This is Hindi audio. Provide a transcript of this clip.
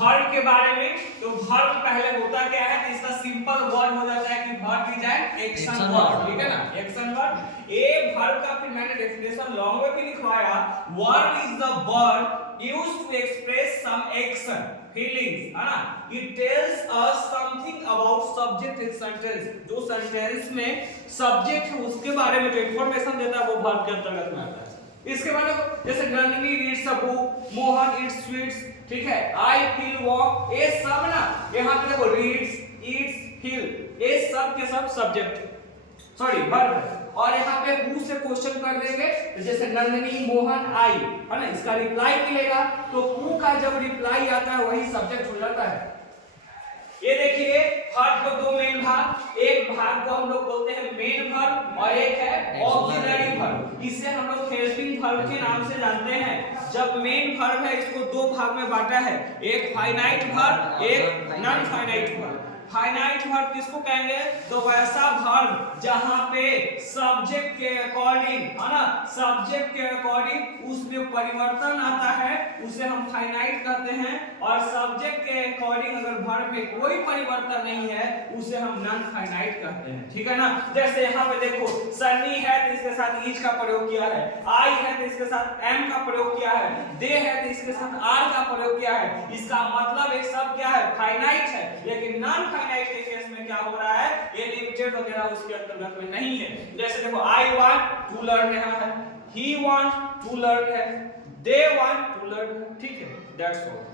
वर्ब के बारे में, तो वर्ब पहले होता क्या है, तो इसका सिंपल वर्ड हो जाता है कि verb is an action word, ठीक है ना, एक्शन वर्ड। ए वर्ब का फिर मैंने डेफिनेशन लॉन्ग में भी लिखवाया, verb is the word used to express some action feelings, है ना, it tells us something about subject in sentence, जो सेंटेंस में सब्जेक्ट है उसके बारे में जो इंफॉर्मेशन देता है वो वर्ब के अंतर्गत में आता है। इसके बाद जैसे Nandini reads a book, Mohan Yeats sweets, ठीक है, आई फील वॉक, ये सब ना यहाँ पे देखो रीड्स, ईट्स, फील, ये सब के सब सब्जेक्ट सॉरी वर्ब, और यहाँ पे हु से क्वेश्चन कर देंगे, जैसे नंदिनी, मोहन, आई, है ना, इसका रिप्लाई मिलेगा, तो हु का जब रिप्लाई आता है वही सब्जेक्ट हो जाता है। ये देखिए वर्ब को दो मेन भाग, एक भाग को हम लोग बोलते हैं मेन वर्ब और एक है ऑक्सिलरी वर्ब। इसे हम लोग हेल्पिंग वर्ब के नाम से जानते हैं। जब मेन वर्ब है इसको दो भाग में बांटा है, एक फाइनाइट वर्ब, एक non finite verb. Finite verb किसको कहेंगे, तो वैसा वर्ब जहां पे सब्जेक्ट के अकॉर्डिंग, है ना, सब्जेक्ट के अकॉर्डिंग उसमें परिवर्तन आता है उसे हम फाइनाइट कहते हैं, और सब्जेक्ट के अकॉर्डिंग अगर वर्ब में कोई परिवर्तन नहीं है उसे हम नॉन फाइनाइट कहते हैं, ठीक है ना। जैसे यहाँ पे देखो सनी है तो इसके साथ इज का प्रयोग किया है, आई है तो इसके साथ एम का प्रयोग किया है, दे है तो इसके साथ आर का प्रयोग किया है। इसका मतलब एक सब क्या है, फाइनाइट है, लेकिन नॉन फाइनाइट के केस में क्या हो रहा है, ये लिमिटेड वगैरह उसके अंतर्गत में नहीं है। जैसे देखो आई वांट टू लर्न यहाँ है, ही वांट टू लर्न है, दे वांट टू लर्न, ठीक है, दैट्स ऑल।